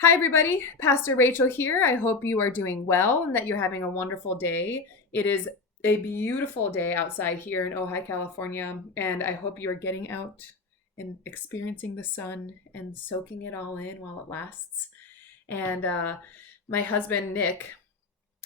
Hi, everybody. Pastor Rachel here. I hope you are doing well and that you're having a wonderful day. It is a beautiful day outside here in Ojai, California, and I hope you are getting out and experiencing the sun and soaking it all in while it lasts. And my husband, Nick,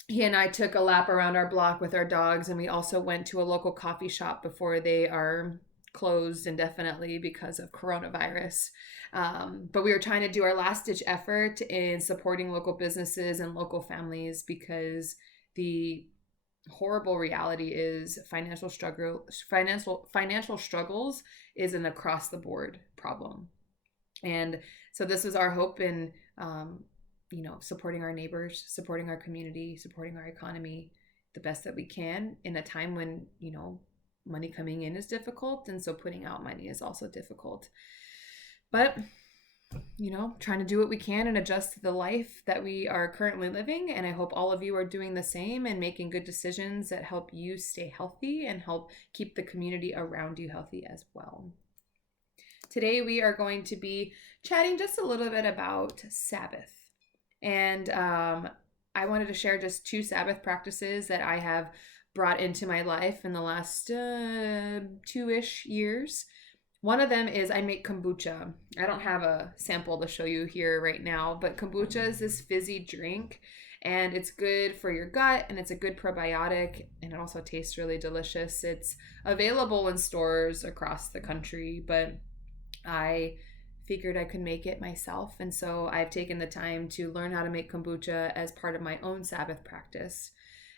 he and I took a lap around our block with our dogs, and we also went to a local coffee shop before they are closed indefinitely because of coronavirus. But we were trying to do our last ditch effort in supporting local businesses and local families because the horrible reality is financial struggles is an across the board problem. And so this was our hope in supporting our neighbors, supporting our community, supporting our economy the best that we can in a time when money coming in is difficult, and so putting out money is also difficult. But trying to do what we can and adjust to the life that we are currently living. And I hope all of you are doing the same and making good decisions that help you stay healthy and help keep the community around you healthy as well. Today we are going to be chatting just a little bit about Sabbath. And I wanted to share just 2 Sabbath practices that I have brought into my life in the last 2-ish years. One of them is I make kombucha. I don't have a sample to show you here right now, but kombucha is this fizzy drink, and it's good for your gut, and it's a good probiotic, and it also tastes really delicious. It's available in stores across the country, but I figured I could make it myself, and so I've taken the time to learn how to make kombucha as part of my own Sabbath practice.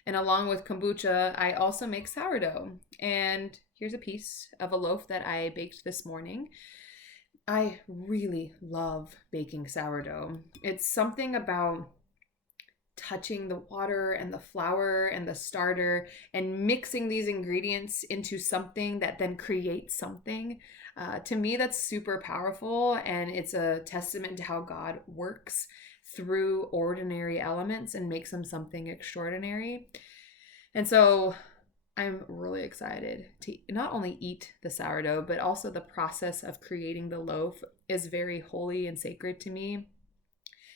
And along with kombucha, I also make sourdough. And here's a piece of a loaf that I baked this morning. I really love baking sourdough. It's something about touching the water and the flour and the starter and mixing these ingredients into something that then creates something. To me, that's super powerful, and it's a testament to how God works through ordinary elements and makes them something extraordinary. And so I'm really excited to not only eat the sourdough, but also the process of creating the loaf is very holy and sacred to me.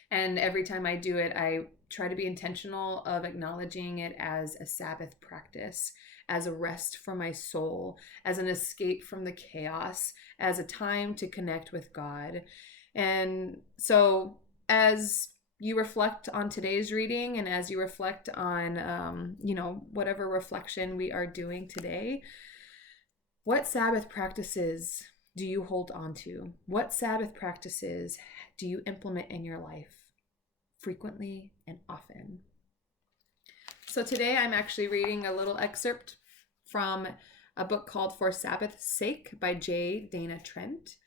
And every time I do it, I try to be intentional of acknowledging it as a Sabbath practice, as a rest for my soul, as an escape from the chaos, as a time to connect with God. And so as you reflect on today's reading and as you reflect on, whatever reflection we are doing today, what Sabbath practices do you hold on to? What Sabbath practices do you implement in your life frequently and often? So today I'm actually reading a little excerpt from a book called For Sabbath's Sake by J. Dana Trent.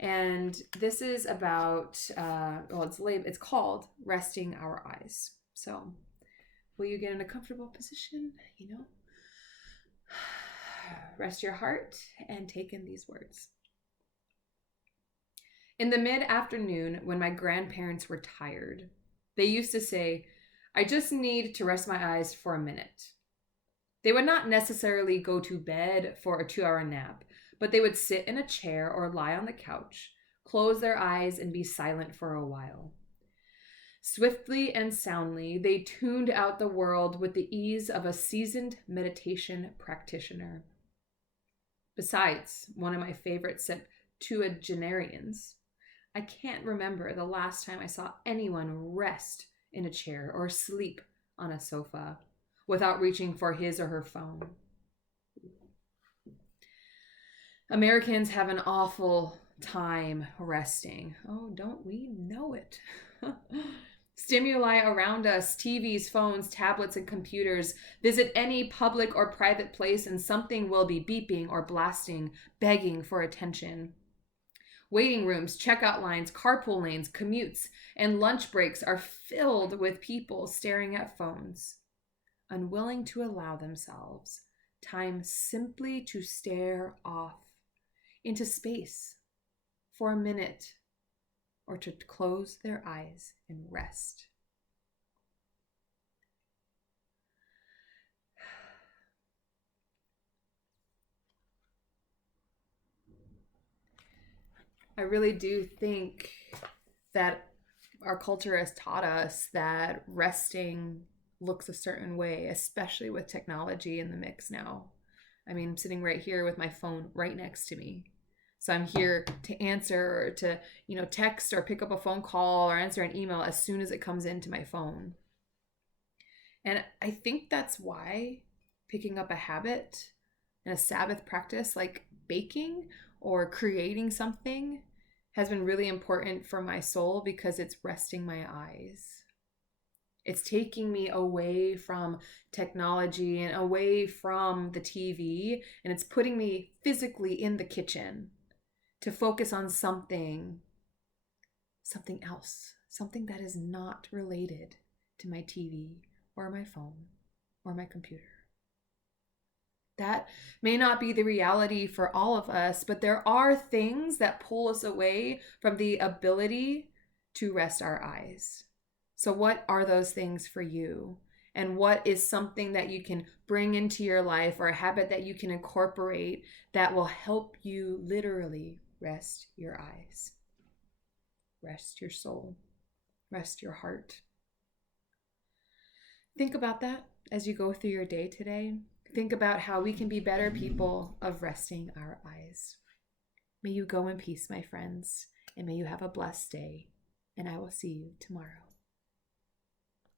And this is about, it's called Resting Our Eyes. So will you get in a comfortable position, rest your heart and take in these words. In the mid-afternoon, when my grandparents were tired, they used to say, "I just need to rest my eyes for a minute." They would not necessarily go to bed for a 2-hour nap, but they would sit in a chair or lie on the couch, close their eyes, and be silent for a while. Swiftly and soundly, they tuned out the world with the ease of a seasoned meditation practitioner. Besides, one of my favorite septuagenarians, I can't remember the last time I saw anyone rest in a chair or sleep on a sofa without reaching for his or her phone. Americans have an awful time resting. Oh, don't we know it? Stimuli around us, TVs, phones, tablets, and computers. Visit any public or private place and something will be beeping or blasting, begging for attention. Waiting rooms, checkout lines, carpool lanes, commutes, and lunch breaks are filled with people staring at phones, unwilling to allow themselves time simply to stare off into space for a minute or to close their eyes and rest. I really do think that our culture has taught us that resting looks a certain way, especially with technology in the mix now. I mean, I'm sitting right here with my phone right next to me. So I'm here to answer or to, text or pick up a phone call or answer an email as soon as it comes into my phone. And I think that's why picking up a habit and a Sabbath practice like baking or creating something has been really important for my soul, because it's resting my eyes. It's taking me away from technology and away from the TV, and it's putting me physically in the kitchen to focus on something else, something that is not related to my TV or my phone or my computer. That may not be the reality for all of us, but there are things that pull us away from the ability to rest our eyes. So what are those things for you? And what is something that you can bring into your life, or a habit that you can incorporate that will help you literally rest your eyes, rest your soul, rest your heart? Think about that as you go through your day today. Think about how we can be better people of resting our eyes. May you go in peace, my friends, and may you have a blessed day, and I will see you tomorrow.